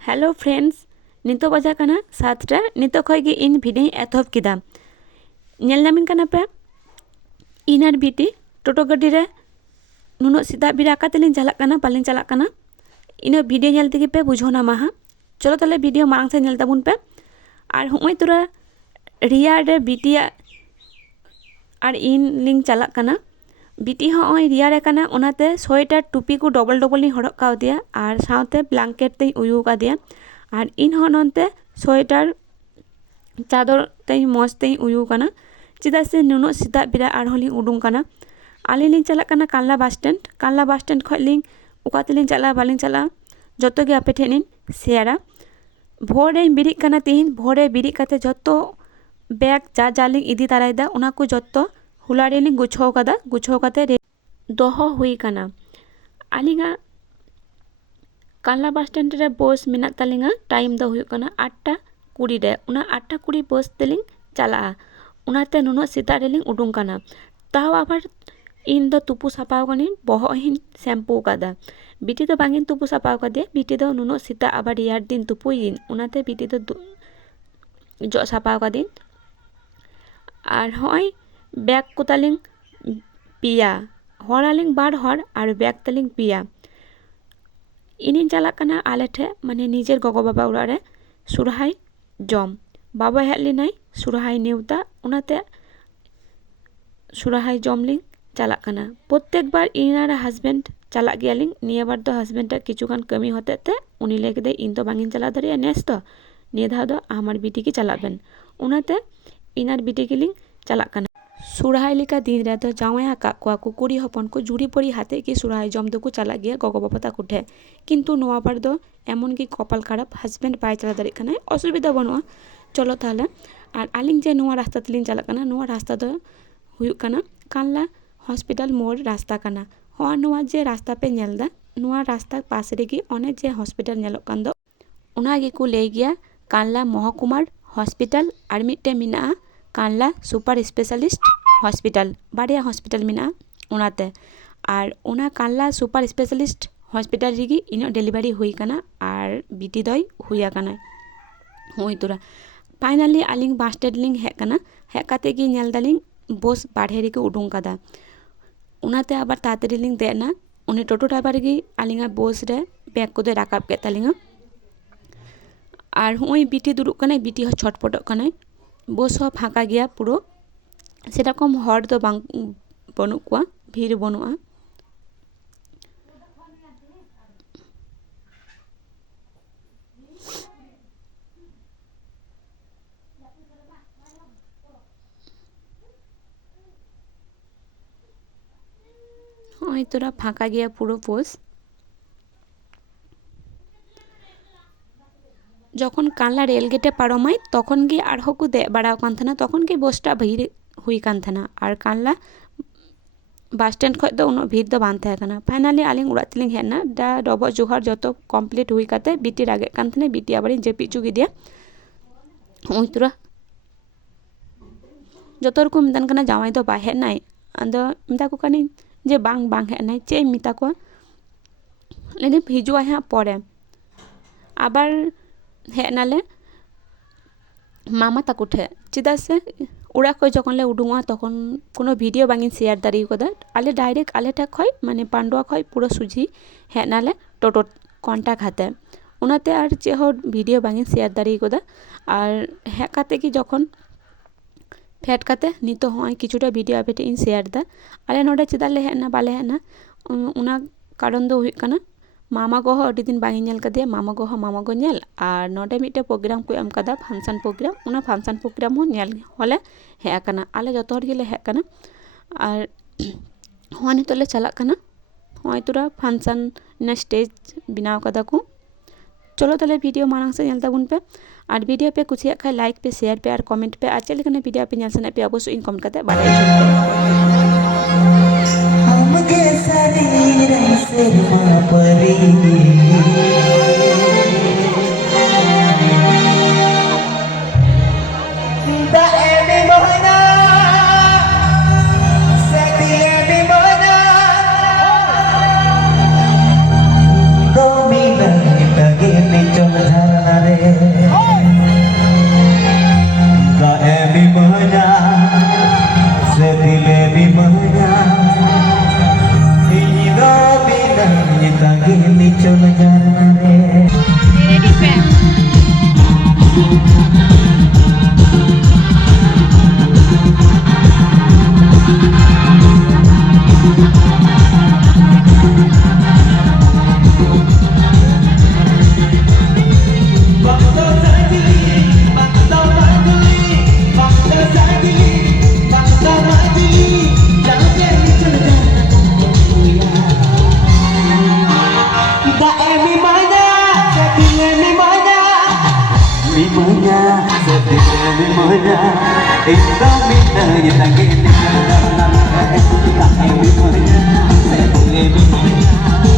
Hello friends नितो बजा कना 7टा नितो खय गे इन भिडियो एतहब किदा नेल नामिन कना पे इनार बिटी टोटो गाड़ी रे नुनो सीधा बिरा कातेलिन चला कना बालिन चला कना इन भिडियो नेल तेगे पे बुझोना माहा चलो ताले भिडियो मांग से नेल ताबुन पे और होय तुरा रिया रे बिटिया और इन लिंग चला कना बिटी होय रिया रे कना ओनाते सोएटर टुपी को डबल डबल नि हरक का दिया और साथे ब्लैंकेट ते उयु का दिया और इन हो ननते सोएटर चादर ते मस्त ते उयु कना चिदा से नुनो सीधा बिरा और होली उडुंग कना आली लिंग चला कना कानला बस स्टैंड खय लिंग उकाते लिंग चला बालिंग चला जतो गे आपे ठेनिन शेयरा भोरे बिरिक कना तीन भोरे बिरिक काते जतो बैग जा जालिंग इदी तारायदा ओना को जतो हुलारे लिंग गुछाव काते दोहो हुई कना आलिंगा कानला बस स्टैंड रे बस मेना तालिंगा टाइम दो हुई कना 8:20 रे उना 8:20 बस तेलिंग चला उनाते नुनो सीता रेलिंग उडुंग कना ताव आबार इन दो तुपु सापाव कनी बहो हिन शैम्पू कादा बिटी दो बांगिन तुपु सापाव कादे बिटी दो नुनो सीता आबार यार दिन तुपुइन उनाते बिटी दो जो सापाव कादिन और होय बैग को तालिंग पिया हरालिंग बार हर और बैग तालिंग पिया इनिन चला कना आले ठे माने निजेर गगो बाबा उड़ा रे सुरहाय जम बाबा हेली नाय सुरहाय नेवता उनाते सुरहाय जमलिंग चला कना प्रत्येक बार इनार हस्बैंड चला गयालिंग निया बार दो हस्बैंड किछुगान कमी होते ते उनी लेके दे इन तो बांगिन चला दरिया नेस तो निया धाव दो आमार बिटी की चला बेन उनाते इनार बिटी किलिंग चला कना सुरहाय लिका दिन रे तो जावाया काकुआ को कुड़ी हपन को जुड़ी पड़ी हाथे की सुरहाय जम दो को चला गया गगो बाबा ताको ठे किंतु नोआ बार दो एमन की कपाल खराब हस्बैंड बाय चला दाड़ी कना असुविधा बनुआ चलो ताले और आलिंग जे नोआ रास्ता तलिंग चला कना नोआ रास्ता दो हुयु कना कानला हॉस्पिटल मोड़ रास्ता कना हो नोआ जे रास्ता पे नेलदा नोआ रास्ता पास रेगी ओने जे हॉस्पिटल नेलो कान दो उना गे को ले गया कानला महकुमार हॉस्पिटल और मिटे मिना कानला सुपर स्पेशलिस्ट हॉस्पिटल बारिया हॉस्पिटल मिना उनाते और उना कानला सुपर स्पेशलिस्ट हॉस्पिटल रेगी इन डिलीवरी हुई कना और बिटी दई हुया कना हुई तुरा फाइनली आलिंग बस स्टैंड लिंग हे कना हे काते गी नेल दालिंग बस बाढ़े रेगी उडुंग कदा उनाते आबार तातरी लिंग देना उनी टोटो ड्राइवर गी आलिंगा बस रे बैग को दे राकाब के तालिंगा और हुई बिटी दुरुक कना बिटी हो छटपटक कना बस हो फाँका गया पुरो सेरकम हर दो बांग बनु कुआ भीड़ बनुआ होय तोरा फाँका गया पुरो बस जखन कानला रेल गेटे पारमाय तखन गे आरहो को दे बाड़ाव कान थाना तखन गे बसटा भीड़ हुई कान थाना और कानला बस स्टैंड खय दो उनो भीड़ दो बान थाहे काना फाइनली आलिंग उड़ा तिलिंग हेना दा डबो जोहार जतो कमप्लीट हुई काते बिटी रागे कान थाने बिटी आबारिन जेपि चुगी दिया ओई तुरा जतो रको मिदान काना जावाई दो बाय हेनाय आदो मिता को कानी जे बांग बांग हेनाय चे मिता को लेने हिजुआ हा परे आबार हेनाले मामा ताको ठे चिदा से उड़ा खय जखन ले उडुंगा तखन कोनो भिडियो बांगिन शेयर दाड़ी कदा आले डायरेक्ट आले ठे खय माने पांडुआ खय पूरा सुझी हेनाले टोटो कॉन्टैक्ट हाते उनाते आर चे हो भिडियो बांगिन शेयर दाड़ी कदा और हे काते की जखन फेट काते नितो होय किछुटा भिडियो आपेटे इन शेयर दा आले नोडे चिदा ले हेना बाले हेना उना कारण दो हुई कना मामा गो हो अडी दिन बांगी नेल कदे मामा गो नेल और नोडे मिटे प्रोग्राम को एम कदा फंक्शन प्रोग्राम उना फंक्शन प्रोग्राम हो नेल होले हे कना आले जतो हर गेले हे कना और होनी तोले चला कना होय तुरा फंक्शन ना स्टेज बनाव कदा को चलो ताले वीडियो मांग से नेल ताबुन पे और वीडियो पे कुछ खाय लाइक पे शेयर पे और कमेंट पे और चले कना वीडियो पे नेल सने पे अवश्य इन कमेंट कते बाड़ाय Don't be mimanya, sedih mimanya, itu mina yang lagi di dalam mimanya, sedih mimanya.